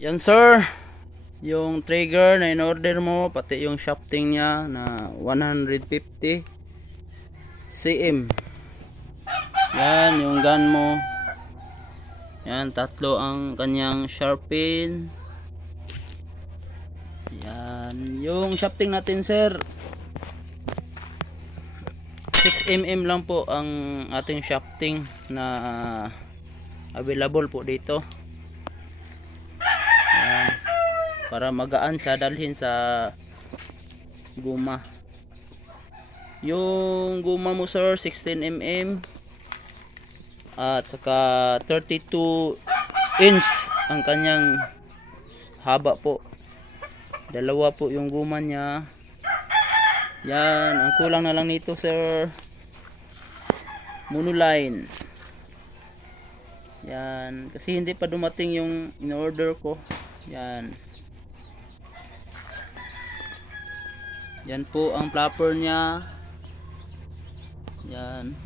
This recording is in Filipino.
Yan sir, yung trigger na in-order mo, pati yung shafting niya na 150 cm. Yan yung gun mo. Yan, tatlo ang kanyang sharp pin. Yan, yung shafting natin sir, 6mm lang po ang ating shafting na available po dito. Yan, para magaan siya dalhin sa guma. Yung guma mo sir 16mm at saka 32 inch ang kanyang haba po. Dalawa po yung guma niya. Yan, ang kulang na lang nito sir, monoline. Yan, kasi hindi pa dumating yung in-order ko. Yan. Yan po ang flapper niya. Yan.